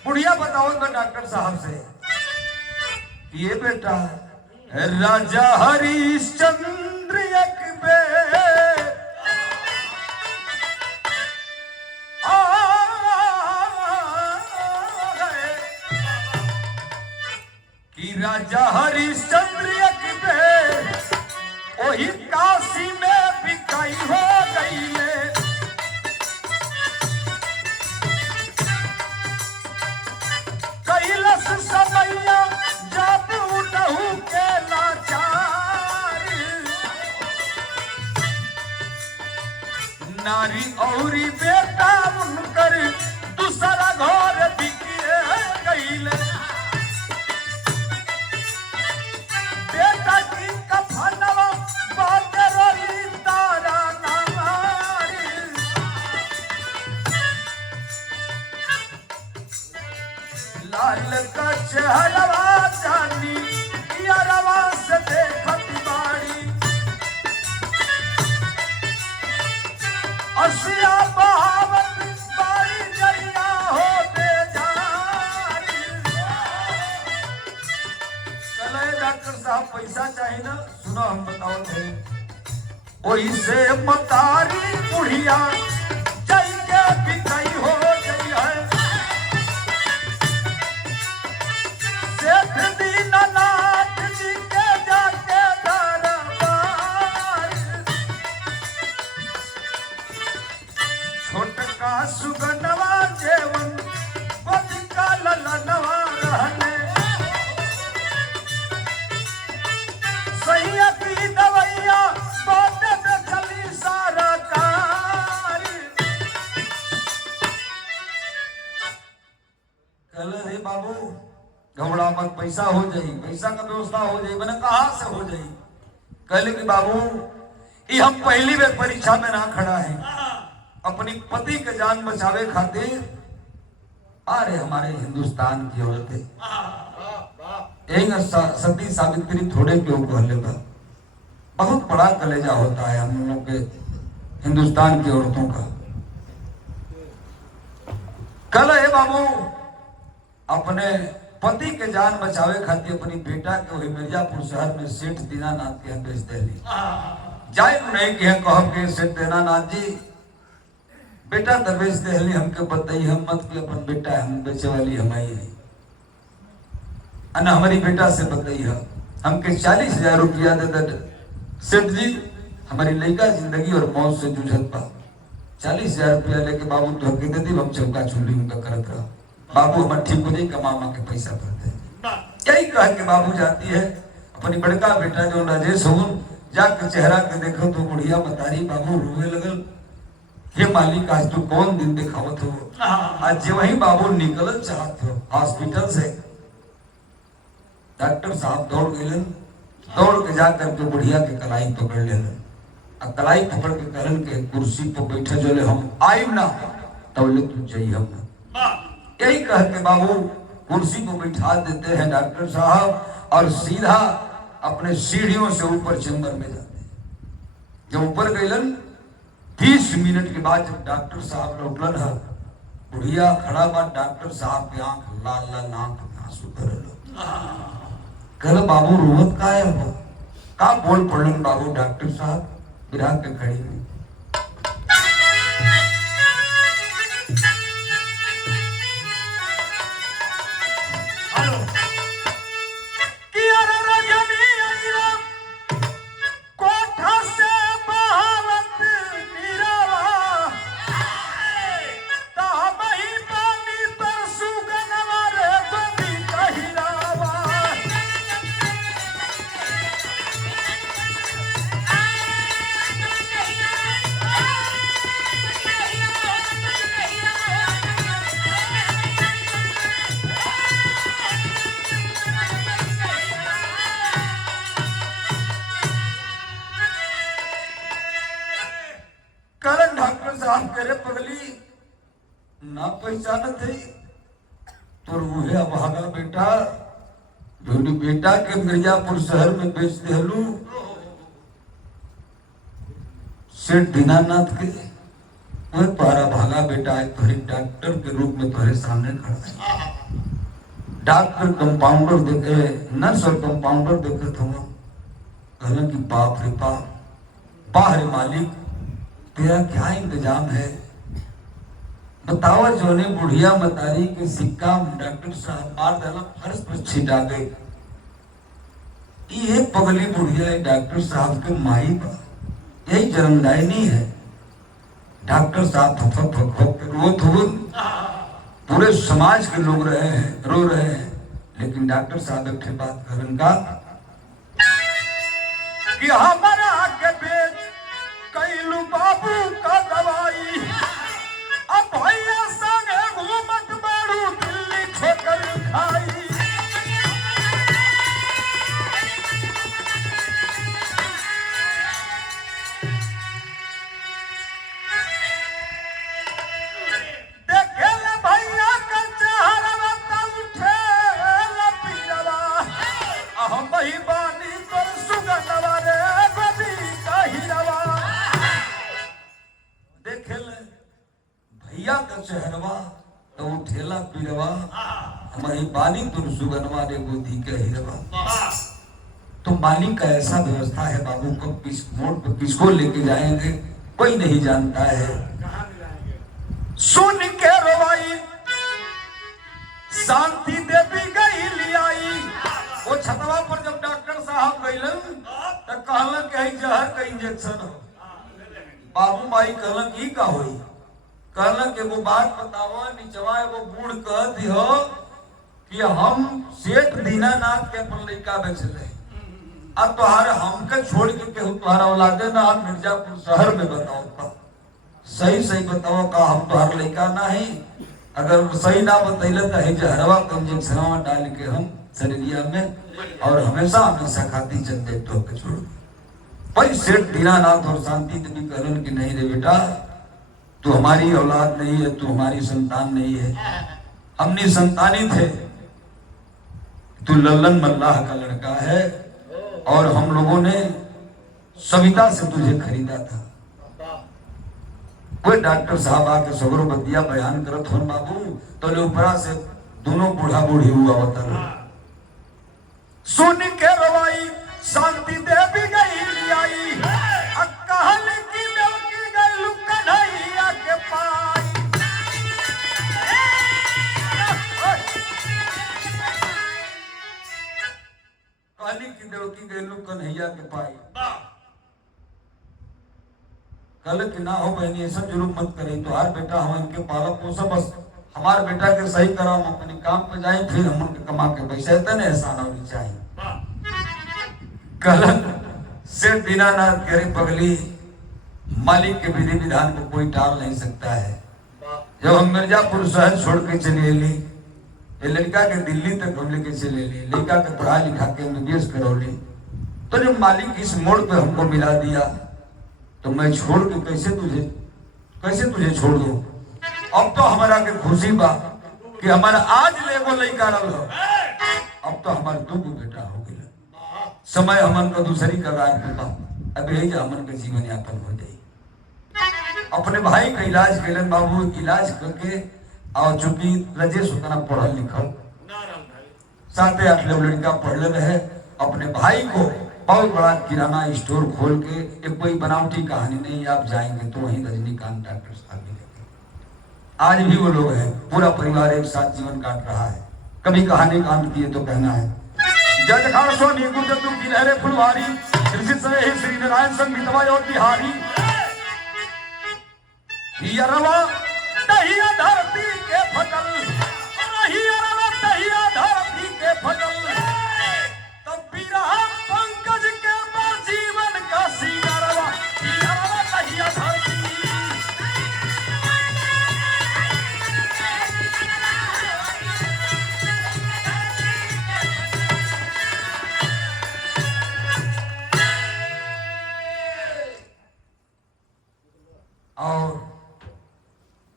बुढ़िया बताओ मैं डॉक्टर साहब से, ये बेटा राजा हरिश्चंद्र एक कि राजा हरिश्चंद्र एक वही काशी में बिकाई हो गई ले। कैलस समैया जब उठहु के लाचार, नारी औरी बेटा उनकर दूसरा घर सुना हम बताओ थे वही से मतारी बुढ़िया जई के बिकई हो गई है सेठ दीनानाथ जी के जाके दरबार छोटका सुगनवा जेवन बदिका ललनवा रहने सैया की दवैया बाटे देखली सारा कार कल रे बाबू घबरा मत पैसा हो जाई पैसा का व्यवस्था हो जाई मैंने कहा से हो जाई कल की बाबू ये हम पहली बार परीक्षा में ना खड़ा है अपनी पति के जान बचावे खातिर अरे हमारे हिंदुस्तान की औरतें एक सती सावित्री थोड़े क्यों कहले बा बहुत बड़ा कलेजा होता है हम लोगों के हिंदुस्तान की औरतों का कल है बाबू अपने पति के जान बचावे खातिर अपनी बेटा के वही मिर्जापुर शहर में सेठ दीनानाथ के यहाँ बेच देली जाए नहीं कि कहो के सेठ दीनानाथ जी बेटा तो बेच देली हमके बताई हम मत कि अपन बेटा है हम बेचे वाली हमारी है अना हमारी बेटा से बताई है हमके 40,000 रुपया दे दे सेठ जी हमारी लड़का जिंदगी और मौत से जूझत पा 40,000 रुपया लेके बाबू तो हके दे दी हम चौका चूल्ही उनका करत रहा बाबू हमारे ठीक हो जाए कमा के पैसा भरते यही कह के बाबू जाती है अपनी बड़का बेटा जो राजेश हो जाके चेहरा के देखो तो बुढ़िया मतारी बाबू रोए लगल हे मालिक आज तू कौन दिन दिखावत हो आज जो वही बाबू निकल चाहत हो हॉस्पिटल से डॉक्टर साहब दौड़ के जाकर के बुढ़िया के कलाई पकड़ ले और कलाई पकड़ के कहन के कुर्सी पर बैठे जो ले हम आइब ना तब ले तू जाइए हम यही कह के बाबू कुर्सी को बिठा देते हैं डॉक्टर साहब और सीधा अपने सीढ़ियों से ऊपर चेंबर में जाते हैं जब ऊपर गईलन 30 मिनट के बाद जब डॉक्टर साहब लौटलन है बुढ़िया खड़ा बात डॉक्टर साहब की आंख लाल लाल आंख में आंसू भरल कल बाबू रोवत का है का बोल पड़लन बाबू डॉक्टर साहब गिरा के खड़ी में करे पगली ना पहचानत है तो रूहे अभागा बेटा जोनी बेटा के मिर्जापुर शहर में बेच देलू सेठ दीनानाथ के वह पारा भागा बेटा है तुम्हारे डॉक्टर के रूप में तुम्हारे सामने खड़ा है डॉक्टर कंपाउंडर देखे नर्स और कंपाउंडर देखे तुम कहना कि बाप रे बाप बाहर मालिक तेरा क्या इंतजाम है बताओ जो ने बुढ़िया मतारी के सिक्का डॉक्टर साहब मार डाला फर्श पर छिटा गए ये पगली बुढ़िया डॉक्टर साहब के माई बा यही जन्मदायिनी है डॉक्टर साहब फक के रोत हो पूरे समाज के लोग रहे हैं रो रहे हैं लेकिन डॉक्टर साहब एक बात कहन का कि हमारा के बेच कैलू बाबू का दवाई अब भैया संगे घूमत बाड़ू दिल्ली ठोकर खाई देखे ले भैया का चेहरा तब उठे लपीरवा हम ही बानी तो सुगंधवा रे बदी कहिरवा देखे ले भैया का चेहरवा तो उठेला पीरवा हमारी बानी तुर सुगनवा रे गोदी के हिरवा तो मालिक का ऐसा व्यवस्था है बाबू, कब किस मोड़ पर किसको लेके जाएंगे कोई नहीं जानता है। सुन के रवाई शांति देवी गई लियाई। वो छतवा पर जब डॉक्टर साहब गइलन तो कहलन कि जहर का इंजेक्शन हो। बाबू माई कहलन की का होई, कहलन के वो बात बताओ निचवा वो बूढ़ कह दियो कि हम सेठ दीनानाथ के अपन लड़का बेचले, अब तुहारे हमके छोड़ के केहू तुहारा औलादे ना हम मिर्जापुर शहर में बताओ का सही सही बताओ का हम तुहार लड़का ना है। अगर सही ना बतैले तो है जहरवा का इंजेक्शन डाल के हम शरीरिया में और हमेशा हमेशा खाती चलते तो के छोड़। भाई सेठ दीनानाथ और शांति देवी कहलन कि नहीं रे बेटा, तू हमारी औलाद नहीं है, तू हमारी संतान नहीं है, हमने संतानी थे, तू लल्लन मल्लाह का लड़का है और हम लोगों ने सविता से तुझे खरीदा था। कोई डॉक्टर साहब आके सगरो बदिया बयान करत हो बाबू तो ले ऊपरा से दोनों बूढ़ा बूढ़ी हुआ होता। सुन के रवाई शांति देवी गई लियाई, कहल की लौकी गई कन्हैया के पाई। कहली की देवकी गई कन्हैया के पाई। कल कि ना हो बहनी ऐसा जुलूम मत करे, तो हर बेटा हम इनके पालक पोसा, बस हमारे बेटा के सही करा, हम अपने काम पे जाए फिर हम उनके कमा के पैसे इतने एहसान होनी चाहिए। कल से दीनानाथ करे पगली, मालिक के विधि विधान को कोई टाल नहीं सकता है। जब हम मिर्जापुर शहर छोड़ के चले ली, ये लड़का के दिल्ली तक हम लेके चले ली, लड़का के पढ़ा लिखा के एमबीबीएस करौली, तो जब मालिक इस मोड़ पे हमको मिला दिया तो मैं छोड़ के कैसे तुझे छोड़ दूं। अब तो हमारा के खुशी बा कि हमारा आज ले वो लड़का रल हो, अब तो हमारे दो बेटा हो गया, समय हमन का दूसरी का रात में बा, अब यही हमन का जीवन यापन हो जाए। अपने भाई का इलाज कैलन बाबू, इलाज करके और चूंकि रजेश उतना पढ़ल लिखल 7-8 लड़का पढ़ले रहे, अपने भाई को बहुत बड़ा किराना स्टोर खोल के, एक कोई बनावटी कहानी नहीं, आप जाएंगे तो वहीं रजनीकांत डॉक्टर साहब मिलेंगे। आज भी वो लोग हैं, पूरा परिवार एक साथ जीवन काट रहा है। कभी कहानी कांड किए तो कहना है जज खान सोनी गुरजतु की लहरे फुलवारी, श्री नारायण संगीतवा और बिहारी। यरवा दहिया धरती के फटल, यरवा दहिया धरती के फटल, तब बिरहा पंकज के जीवन का सिंगारवा, यरवा दहिया धरती। और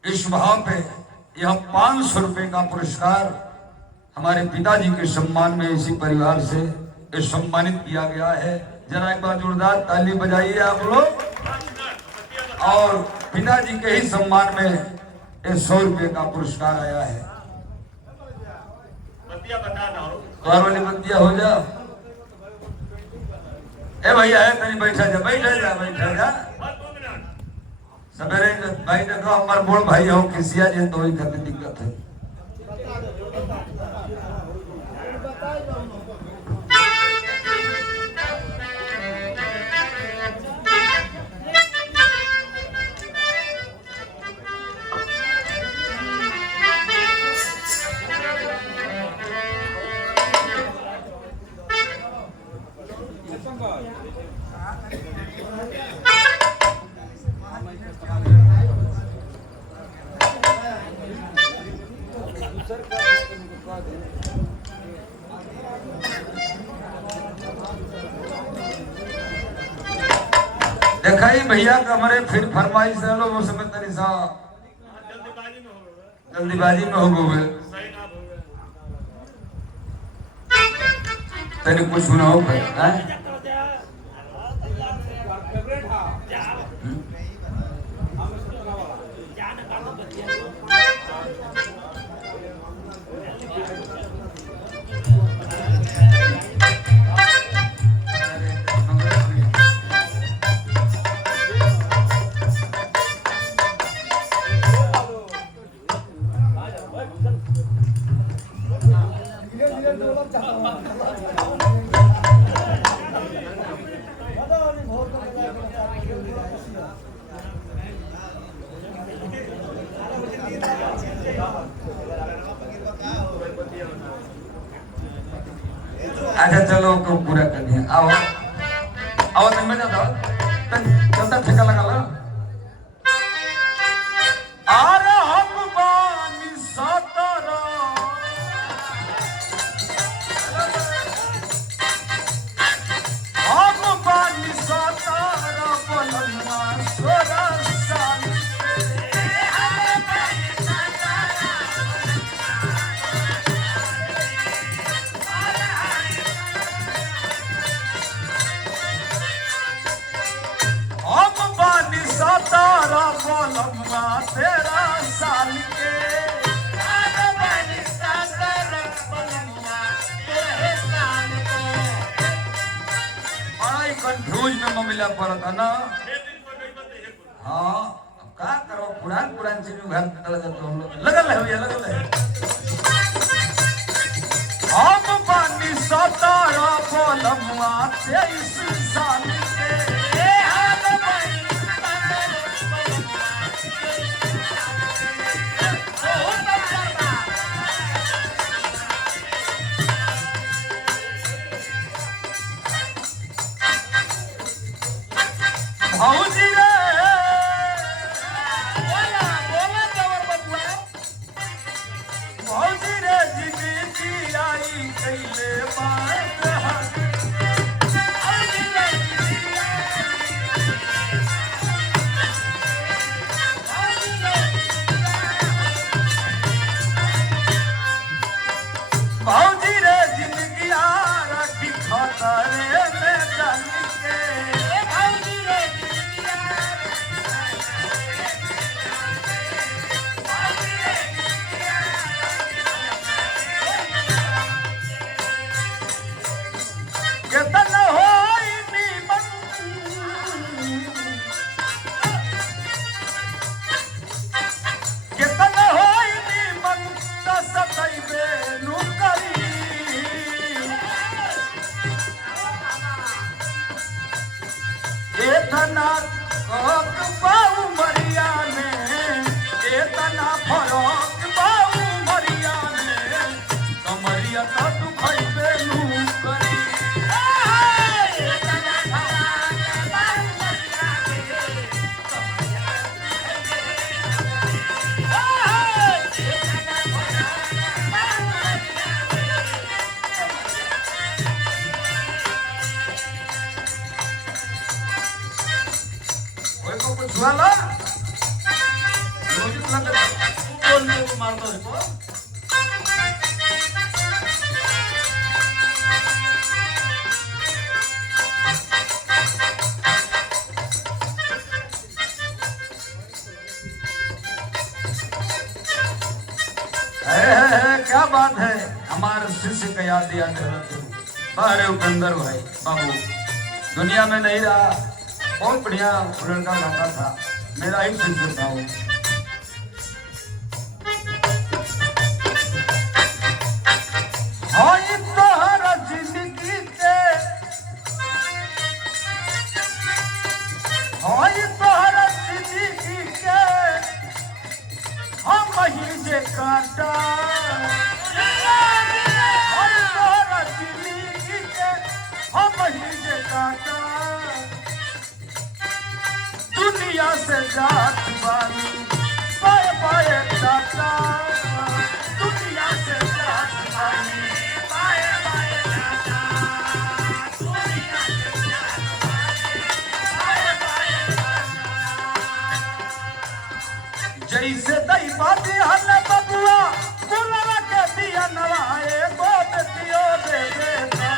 इस भाव पे यह 500 रुपए का पुरस्कार हमारे पिताजी के सम्मान में इसी परिवार से सम्मानित किया गया है। जरा एक बार जोरदार ताली बजाइए आप लोग। और पिताजी के ही सम्मान में 100 रुपए का पुरस्कार आया है। द्वार वाली बत्तियां हो जा। ए भैया है तनी बैठा जा। सवेरे भाई देखो हमारे बोल भाई हो किसिया जे तो ही खातिर दिक्कत है। देखा ही भैया का हमारे फिर फरमाइश है लो वो समय तरी सा जल्दीबाजी में हो गए तरी कुछ ना हो भाई। अच्छा चलो को पूरा कर दिया। आओ आओ तन में जाओ तन चलता ठेका लगा लो। अरे हम बानी सातारा हम बानी सातारा बोलना सोरा साल हम बानी सातारा बोलना तेरा साल के बड़ा कंफ्यूज में ममिला पड़ता ना। हाँ अब का करो पुरान पुरान चीज में घर लगा तो हम लोग लगल है भैया लगल है। हम बानी सातारा बोलना 23 साल के भौजी रे भौजी रे जिंदगी आई कैले बात भौजी रे जिंदगी रखी खतरे में जान के केतन होई नीमन केतन होई नीमन सतैबे नुकरी एतना कक बाऊ मरिया में एतना फरक बाऊ मरिया में कमरिया तो दुखैबे नुकरी कोई को कुछ वाला रोज लगा बोलने को मारता है को क्या बात है हमारे शिष्य का याद दिया अरे उपेंद्र भाई बाबू दुनिया में नहीं रहा बहुत बढ़िया लड़का गाता था मेरा ही शिष्य था वो हाँ तोहरा जिंदगी के हाँ तोहरा जिंदगी के हम ही जे काटा तोहरा जिंदगी के हम ही जे काटा दुनिया से जात बानी पाए पाए टाटा दुनिया से जात बानी पाए पाए टाटा दुनिया से जात बानी पाए पाए टाटा जैसे दई बाती हल बबुआ बुलवा के दिया नवाए गो बेटियो दे देता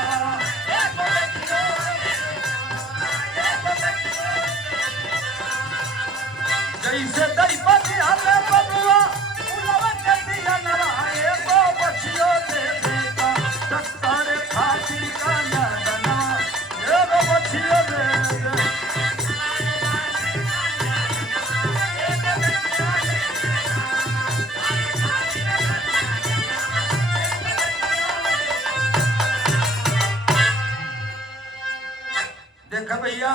जैसे दई बाती हल बबुआ बुलवा के दिया नवाए गो बचियो दे देता तत्तारे खातिर का नदना ये गो बचियो दे देता देखा भैया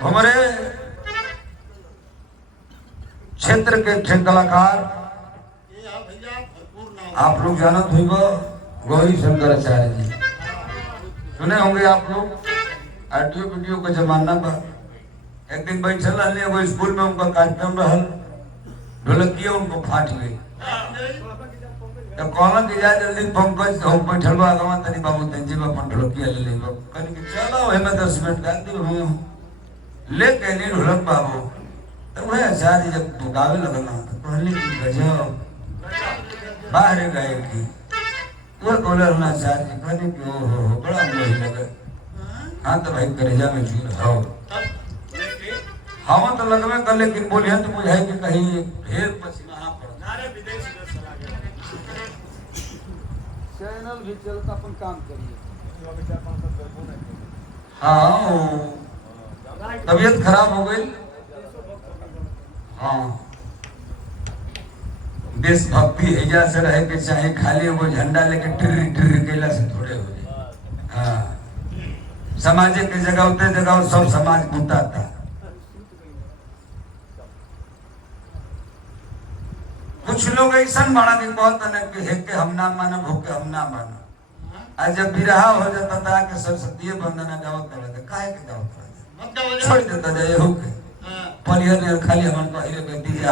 हमारे क्षेत्र के कलाकार ये भैया आप लोग जानत हुई गौरी शंकराचार्य जी सुने होंगे आप लोग। ऑडियो वीडियो का जमाना पर एक दिन बैठल रहने वो स्कूल में उनका कार्यक्रम रहल, ढोलकिया उनको फाट गई तो कहला कि जा जल्दी पंकज हम बैठल बा गवा तनी बाबू तंजी में अपन ढोलकिया ले लेबो कनी कि चलो हमें 10 मिनट गा दी हम लेके नहीं ढोलक बाबू तो वह आचार्य जब गावे लगल ना तो कहले कि गजब बाहर गए की वो बोले ना आचार्य कहले कि ओ हो बड़ा मोह लगे। हाँ तो भाई करेजा में चूर हो हवा तो लगवे कर लेकिन बोलिए तो बुझाई कि कहीं ढेर पसीना पड़ चैनल भी चलता अपन काम करिए। हाँ तबीयत खराब हो गई। हाँ देशभक्ति हैजा से रहे के चाहे खाली वो झंडा लेके टिर टिर केला से थोड़े हो जाए। हाँ समाज के जगावते जगाव सब समाज बूता था। कुछ लोग ऐसा बड़ा कि कहते ना कि हे के हम ना मानब हो के हम ना मानब। आज जब बिरहा हो जाता था कि सरस्वती वंदना गावत रहते काहे के गावत रहते छोड़ देता जाए हो के पलिया ने खाली हमन को हीरे बेटी आप